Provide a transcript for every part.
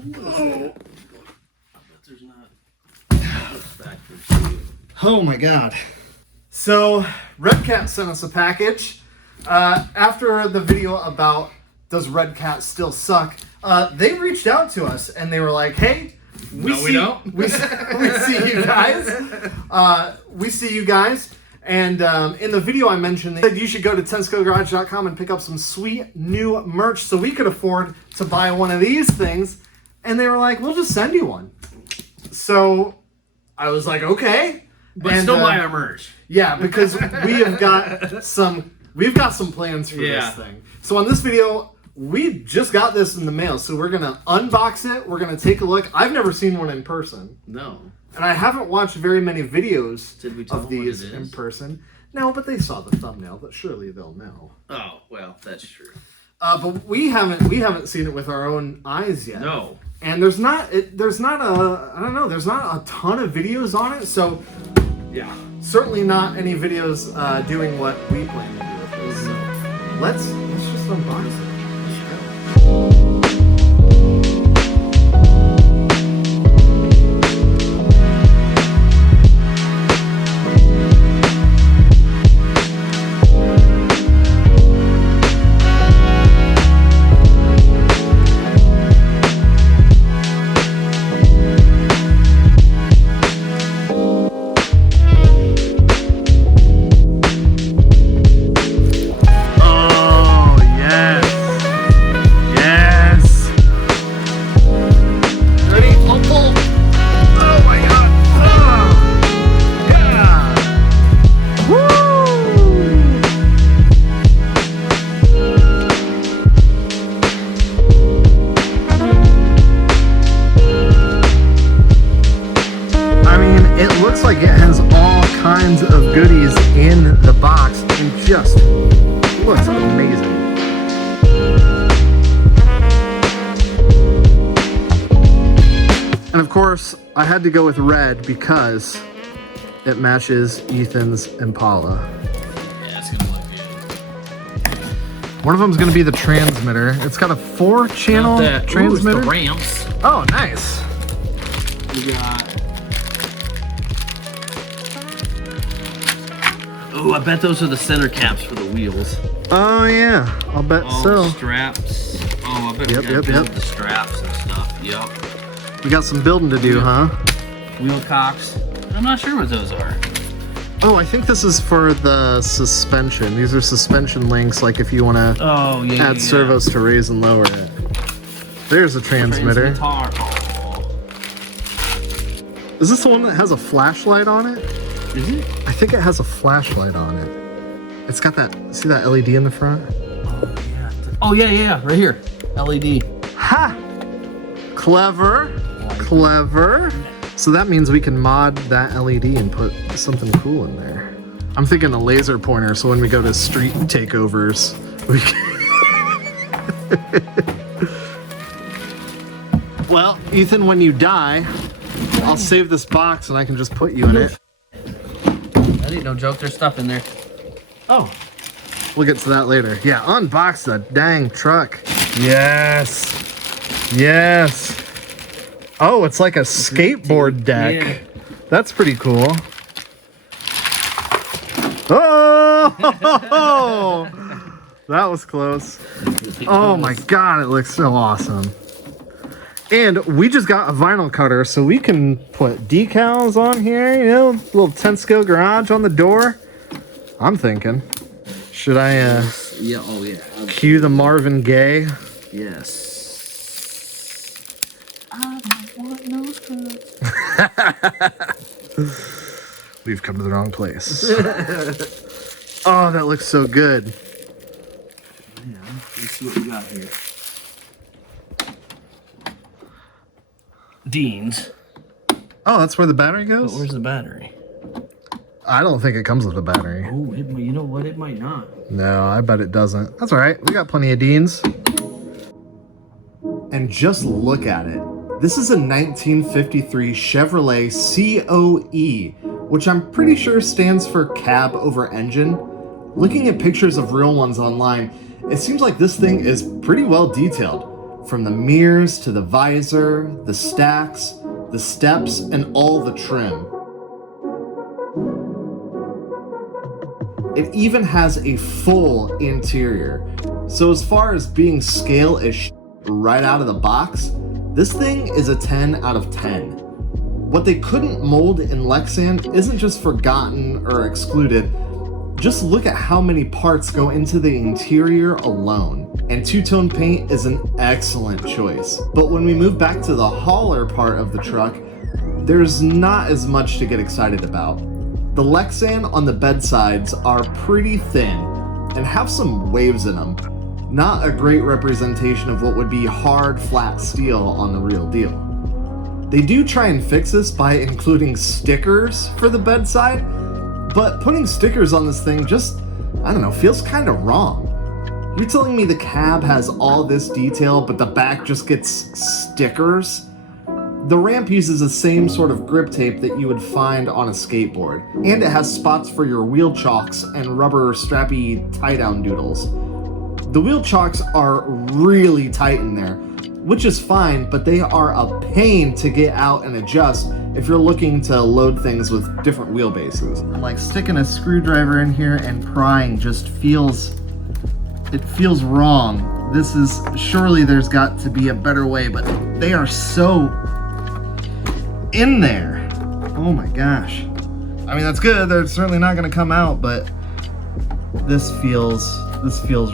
I bet there's not. Oh my god. So, Redcat sent us a package. After the video about does Redcat still suck, they reached out to us and they were like, hey, we see you guys. We see you guys. And in the video I mentioned, they said you should go to 10skillgarage.com and pick up some sweet new merch so we could afford to buy one of these things. And they were like, we'll just send you one. So I was like, okay. But still buy our merch. Yeah, because we've got some plans for this thing. So on this video, we just got this in the mail. So we're going to unbox it. We're going to take a look. I've never seen one in person. No. And I haven't watched very many videos of these in person. No, but they saw the thumbnail, but surely they'll know. Oh, well, that's true. But we haven't seen it with our own eyes yet. No. And there's not a ton of videos on it, so yeah, certainly not any videos doing what we plan to do with this. So let's just unbox it. Looks like it has all kinds of goodies in the box and just looks amazing. And of course, I had to go with red because it matches Ethan's Impala. Yeah, it's gonna look good. One of them is going to be the transmitter. It's got a 4-channel transmitter. Ooh, it's the ramps. Oh, nice. We got. Oh, I bet those are the center caps for the wheels. Oh yeah, I'll bet so. Straps. Oh, I bet we gotta build the straps and stuff. Yep. We got some building to do, huh? Wheel cocks. I'm not sure what those are. Oh, I think this is for the suspension. These are suspension links, like if you want to add servos to raise and lower it. There's a transmitter. Is this the one that has a flashlight on it? Is it? I think it has a flashlight on it. It's got that, see that LED in the front? Oh, yeah, right here. LED. Ha! Clever. Clever. So that means we can mod that LED and put something cool in there. I'm thinking a laser pointer, so when we go to street takeovers, we can... Well, Ethan, when you die, I'll save this box and I can just put you in it. That ain't no joke, there's stuff in there. Oh, we'll get to that later. Yeah, unbox the dang truck. Yes. Yes. Oh, it's like a skateboard deck. Yeah. That's pretty cool. Oh, that was close. Oh my God, it looks so awesome. And we just got a vinyl cutter, so we can put decals on here, you know, little 10 Skill Garage on the door. I'm thinking, should I cue the Marvin Gaye? Yes. I don't want no scrubs. We've come to the wrong place. Oh, that looks so good. Yeah, let's see what we got here. Dean's. Oh, that's where the battery goes? But where's the battery? I don't think it comes with a battery. Oh, you know what? It might not. No, I bet it doesn't. That's all right. We got plenty of Dean's. And just look at it. This is a 1953 Chevrolet COE, which I'm pretty sure stands for cab over engine. Looking at pictures of real ones online, it seems like this thing is pretty well detailed. from the mirrors to the visor, the stacks, the steps, and all the trim. It even has a full interior. So as far as being scale as right out of the box, this thing is a 10 out of 10. What they couldn't mold in Lexan isn't just forgotten or excluded. Just look at how many parts go into the interior alone. And two-tone paint is an excellent choice. But when we move back to the hauler part of the truck, there's not as much to get excited about. The Lexan on the bedsides are pretty thin and have some waves in them. Not a great representation of what would be hard, flat steel on the real deal. They do try and fix this by including stickers for the bedside, but putting stickers on this thing just, I don't know, feels kind of wrong. You're telling me the cab has all this detail, but the back just gets stickers? The ramp uses the same sort of grip tape that you would find on a skateboard, and it has spots for your wheel chocks and rubber strappy tie-down doodles. The wheel chocks are really tight in there, which is fine, but they are a pain to get out and adjust if you're looking to load things with different wheelbases. Like sticking a screwdriver in here and prying just feels wrong. This is, surely there's got to be a better way, but they are so in there. Oh my gosh. I mean, that's good. They're certainly not gonna come out, but this feels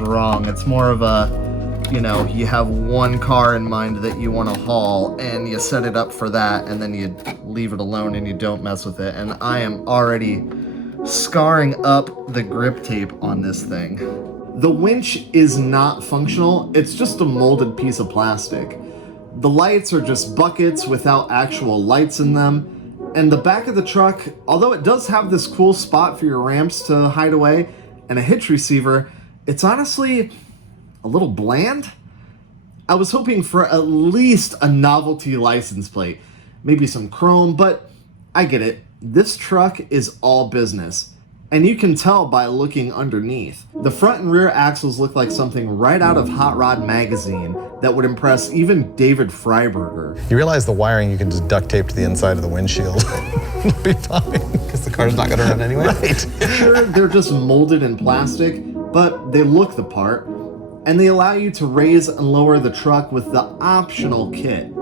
wrong. It's more of a, you know, you have one car in mind that you want to haul and you set it up for that and then you leave it alone and you don't mess with it. And I am already scarring up the grip tape on this thing. The winch is not functional. It's just a molded piece of plastic. The lights are just buckets without actual lights in them. And the back of the truck, although it does have this cool spot for your ramps to hide away and a hitch receiver, it's honestly a little bland. I was hoping for at least a novelty license plate, maybe some chrome, but I get it. This truck is all business, and you can tell by looking underneath. The front and rear axles look like something right out of Hot Rod magazine that would impress even David Freiberger. You realize the wiring you can just duct tape to the inside of the windshield. It'll be fine, because the car's not gonna run anyway. Right. Sure, they're just molded in plastic, but they look the part, and they allow you to raise and lower the truck with the optional kit.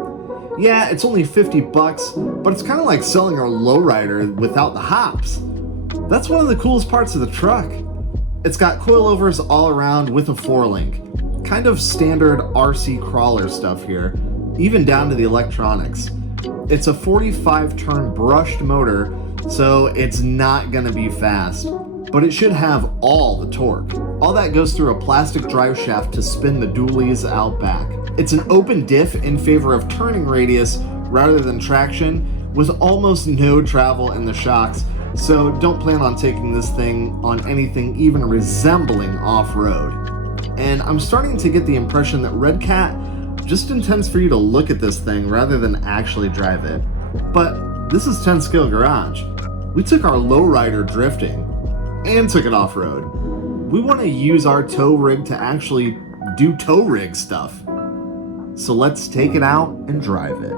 Yeah, it's only 50 bucks, but it's kind of like selling a lowrider without the hops. That's one of the coolest parts of the truck. It's got coilovers all around with a 4-link. Kind of standard RC crawler stuff here, even down to the electronics. It's a 45-turn brushed motor, so it's not gonna be fast, but it should have all the torque. All that goes through a plastic drive shaft to spin the dualies out back. It's an open diff in favor of turning radius rather than traction, with almost no travel in the shocks, so don't plan on taking this thing on anything even resembling off-road. And I'm starting to get the impression that Redcat just intends for you to look at this thing rather than actually drive it. But this is 10 Scale Garage. We took our lowrider drifting and took it off-road. We want to use our tow rig to actually do tow rig stuff. So let's take it out and drive it.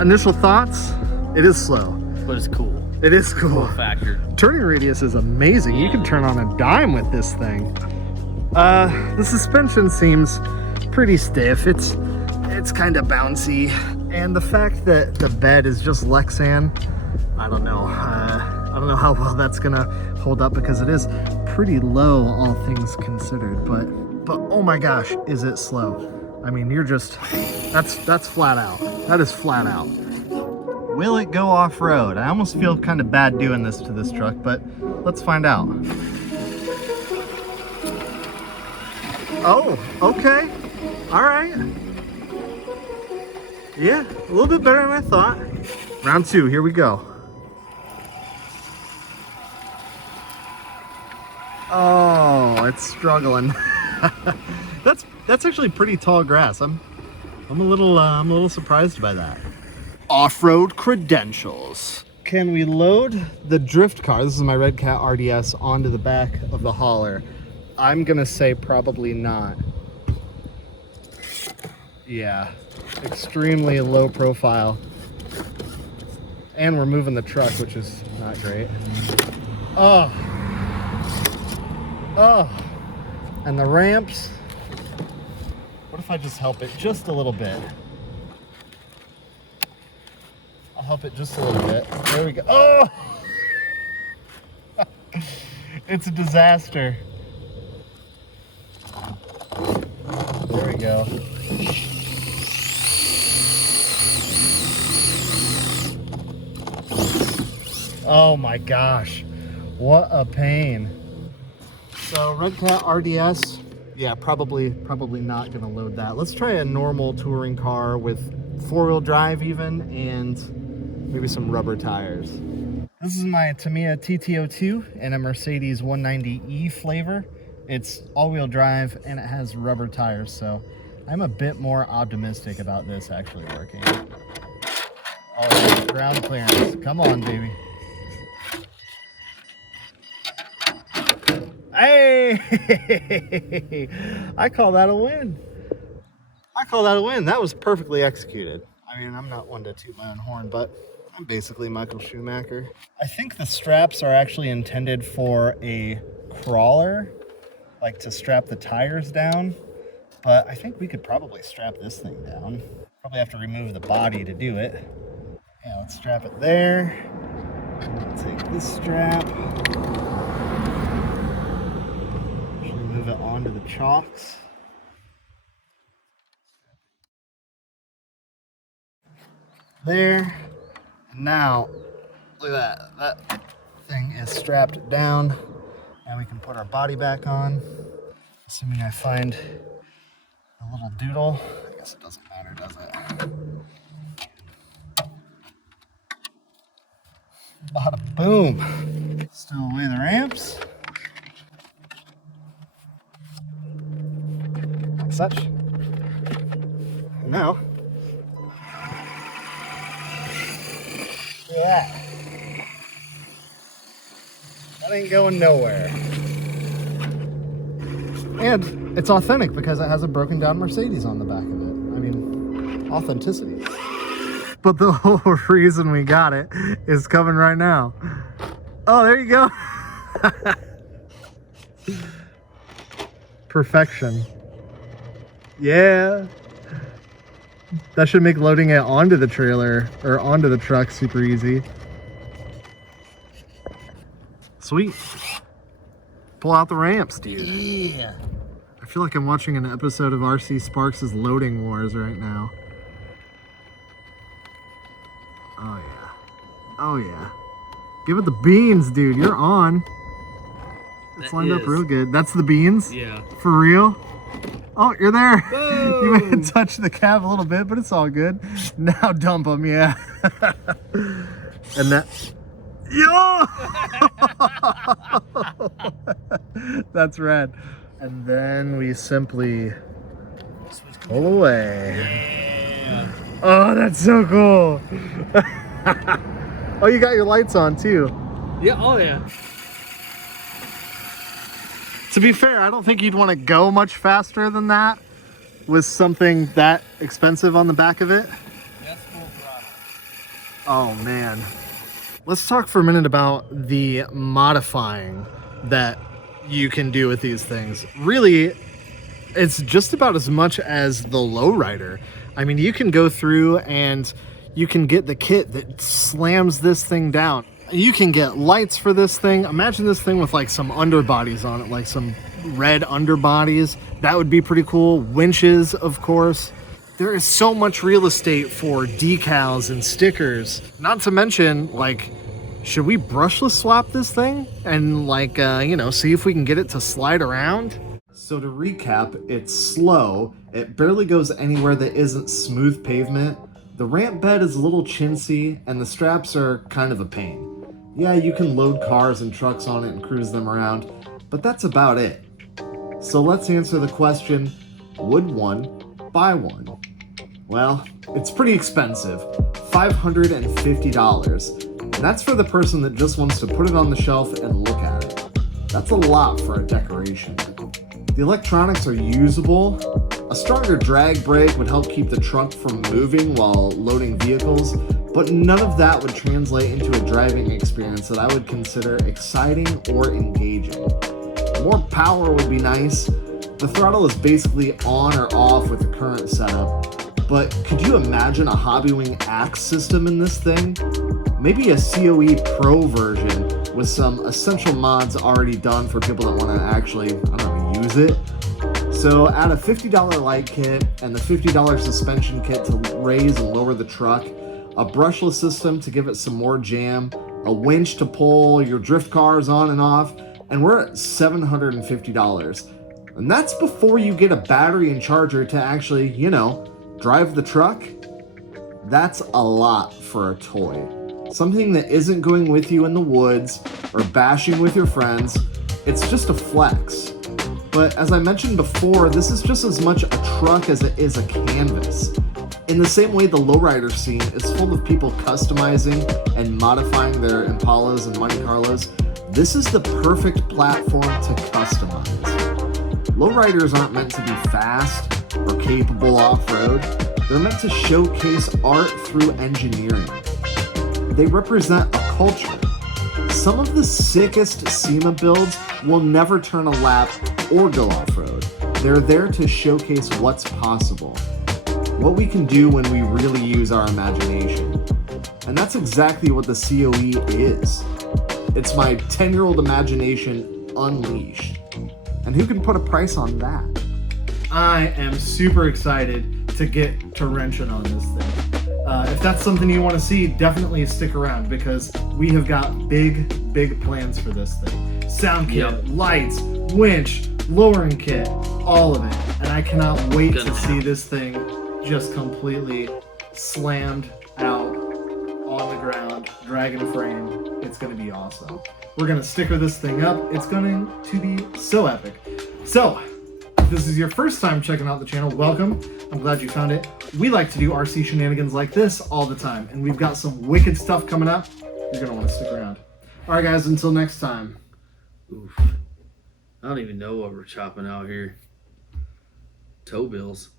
Initial thoughts, it is slow. But it's cool. It is cool. Cool factor. Turning radius is amazing. You can turn on a dime with this thing. The suspension seems pretty stiff. It's kind of bouncy. And the fact that the bed is just Lexan, I don't know. I don't know how well that's gonna hold up because it is pretty low, all things considered. But oh my gosh, is it slow? I mean, you're just, that's flat out. That is flat out. Will it go off-road? I almost feel kind of bad doing this to this truck, but let's find out. Oh, okay. All right. Yeah, a little bit better than I thought. Round 2, here we go. Oh, it's struggling. That's actually pretty tall grass. I'm a little surprised by that. Off-road credentials. Can we load the drift car? This is my Redcat RDS onto the back of the hauler. I'm gonna say probably not. Yeah, extremely low profile. And we're moving the truck, which is not great. Oh. And the ramps. What if I just help it just a little bit? I'll help it just a little bit. There we go. Oh! It's a disaster. There we go. Oh my gosh, what a pain. So Redcat RDS, yeah, probably not gonna load that. Let's try a normal touring car with four-wheel drive even, and maybe some rubber tires. This is my Tamiya TT02 in a Mercedes 190E flavor. It's all-wheel drive and it has rubber tires, so I'm a bit more optimistic about this actually working. Oh, ground clearance. Come on, baby. Hey! I call that a win. I call that a win. That was perfectly executed. I mean, I'm not one to toot my own horn, but I'm basically Michael Schumacher. I think the straps are actually intended for a crawler, like to strap the tires down, but I think we could probably strap this thing down. Probably have to remove the body to do it. Yeah, let's strap it there. Take this strap. Move it onto the chocks. There. Now, look at that. That thing is strapped down. And we can put our body back on. Assuming I find a little doodle. I guess it doesn't matter, does it? Bada boom. Stow away the ramps. Like such. And now, look at that. That ain't going nowhere. And it's authentic because it has a broken down Mercedes on the back of it. I mean, authenticity. But the whole reason we got it is coming right now. Oh, there you go. Perfection. Yeah. That should make loading it onto the trailer or onto the truck super easy. Sweet. Pull out the ramps, dude. Yeah. I feel like I'm watching an episode of RC Sparks' Loading Wars right now. Oh yeah. Oh yeah. Give it the beans, dude. You're on. It's lined up real good. That's the beans? Yeah. For real? Oh, you're there. Whoa. You may have touched the cab a little bit, but it's all good. Now dump them, yeah. And that... Yo! That's rad. And then we simply pull away. Yeah. Oh, that's so cool. Oh, you got your lights on too. Yeah, oh yeah. To be fair, I don't think you'd want to go much faster than that with something that expensive on the back of it. That's full throttle. Oh man. Let's talk for a minute about the modifying that you can do with these things. Really, it's just about as much as the lowrider. I mean, you can go through and you can get the kit that slams this thing down. You can get lights for this thing. Imagine this thing with like some underbodies on it, like some red underbodies. That would be pretty cool. Winches, of course. There is so much real estate for decals and stickers. Not to mention, like, should we brushless swap this thing and like, you know, see if we can get it to slide around? So to recap, it's slow. It barely goes anywhere that isn't smooth pavement. The ramp bed is a little chintzy and the straps are kind of a pain. Yeah, you can load cars and trucks on it and cruise them around, but that's about it. So let's answer the question, would one, buy one? Well, it's pretty expensive, $550. And that's for the person that just wants to put it on the shelf and look at it. That's a lot for a decoration. The electronics are usable. A stronger drag brake would help keep the trunk from moving while loading vehicles, but none of that would translate into a driving experience that I would consider exciting or engaging. More power would be nice. The throttle is basically on or off with the current setup, but could you imagine a Hobbywing Axe system in this thing? Maybe a COE Pro version with some essential mods already done for people that want to actually, use it. So add a $50 light kit and the $50 suspension kit to raise and lower the truck, a brushless system to give it some more jam, a winch to pull your drift cars on and off, and we're at $750. And that's before you get a battery and charger to actually, drive the truck. That's a lot for a toy. Something that isn't going with you in the woods or bashing with your friends. It's just a flex. But as I mentioned before, this is just as much a truck as it is a canvas. In the same way the lowrider scene is full of people customizing and modifying their Impalas and Monte Carlos, this is the perfect platform to customize. Lowriders aren't meant to be fast or capable off-road. They're meant to showcase art through engineering. They represent a culture. Some of the sickest SEMA builds will never turn a lap or go off-road. They're there to showcase what's possible, what we can do when we really use our imagination. And that's exactly what the COE is. It's my 10-year-old imagination unleashed. And who can put a price on that? I am super excited to get to wrenching on this thing. If that's something you want to see, definitely stick around because we have got big plans for this thing. Sound kit, lights, winch, lowering kit, all of it. And I cannot wait to see this thing just completely slammed out on the ground, dragon frame. It's going to be awesome. We're going to sticker this thing up. It's going to be so epic. So, if this is your first time checking out the channel, welcome. I'm glad you found it. We like to do RC shenanigans like this all the time, and we've got some wicked stuff coming up. You're going to want to stick around. All right, guys, until next time. Oof. I don't even know what we're chopping out here. Toe bills.